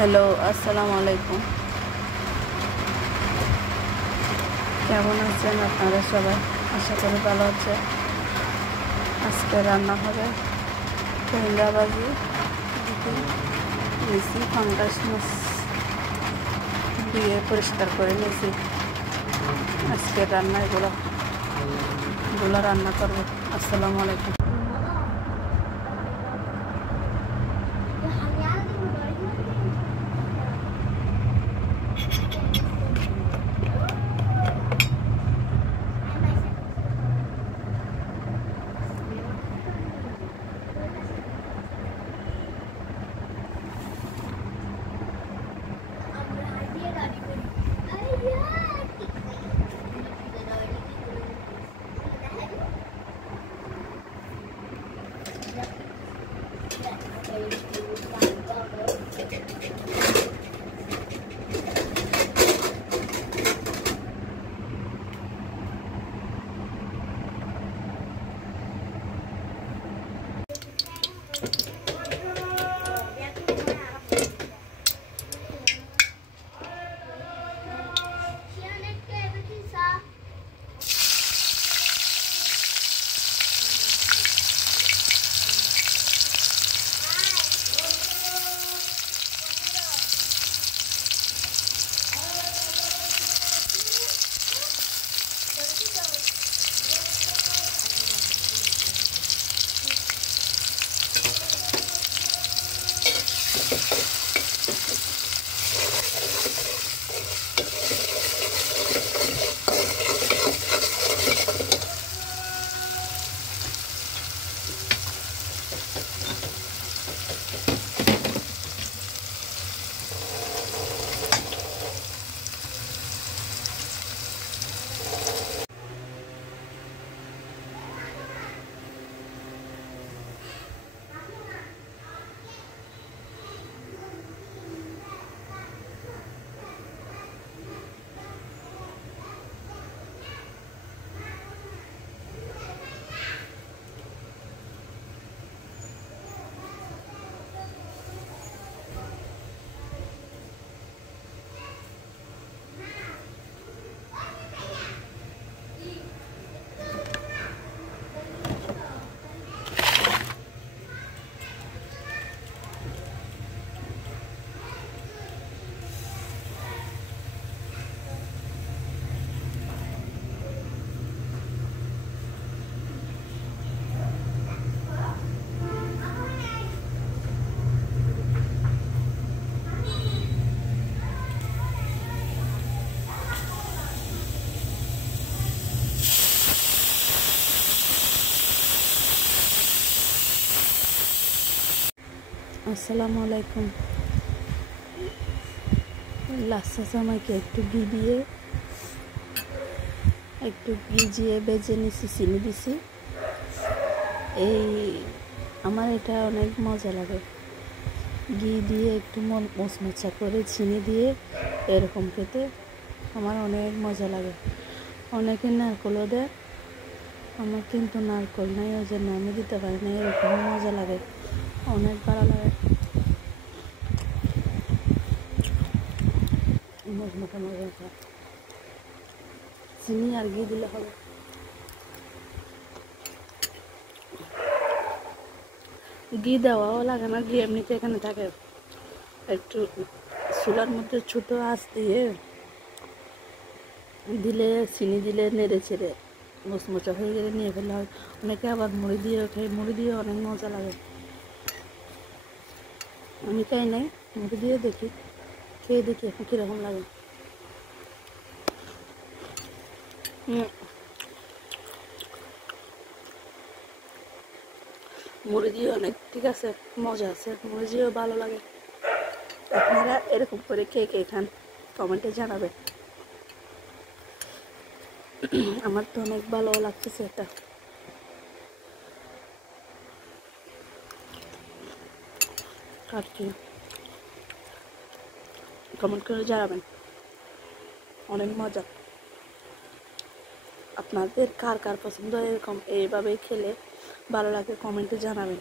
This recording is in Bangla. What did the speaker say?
হ্যালো, আসসালামু আলাইকুম। কেমন আছেন আপনারা সবাই? আশা করি ভালো আছে। আজকে রান্না হবে টেন্ডা ভাজি, নিয়েছি পাঙ্গাস মাছ দিয়ে পরিষ্কার করে নিয়েছি। আজকে রান্না এগুলো রান্না করবো। আসসালামু আলাইকুম। আসসালামু আলাইকুম। লাচ্ছা জামাইকে একটু ঘি দিয়ে বেজে নিছি, চিনি দিছি। আমার এটা অনেক মজা লাগে। ঘি দিয়ে একটু মচমচা করে চিনি দিয়ে এরকম খেতে আমার অনেক মজা লাগে। অনেকে নারকলও দেয়, আমার কিন্তু নারকল নাই, ওই জন্য আমি দিতে পারি না। এরকম মজা লাগে, অনেক ভালো লাগে। মজা চিনি আর ঘি দিলে হবে। ঘি দেওয়াও লাগে না, ঘি এমনিতে এখানে থাকে। একটু চুলার মধ্যে ছোট আঁচ দিয়ে দিলে, চিনি দিলে নেড়ে চেড়ে মচমচা হয়ে গেলে নিয়ে ফেলা হয়। অনেকে আবার মুড়ি দিয়েও খাই, মুড়ি দিয়ে অনেক মজা লাগে। আমি খাই নাই, মুড়ি দিয়ে দেখি, খেয়ে দেখি এখন কীরকম লাগে। মুড়ি দিয়ে অনেক ঠিক আছে, মজা আছে, মুড়ি দিয়েও ভালো লাগে। আপনারা এরকম করে কে কে খান কমেন্টে জানাবেন। আমার তো অনেক ভালো লাগতেছে এটা। আর কি কমেন্ট করে জানাবেন, অনেক মজা। আপনাদের কার কার পছন্দ এরকম এইভাবে খেলে ভালো লাগে কমেন্টে জানাবেন।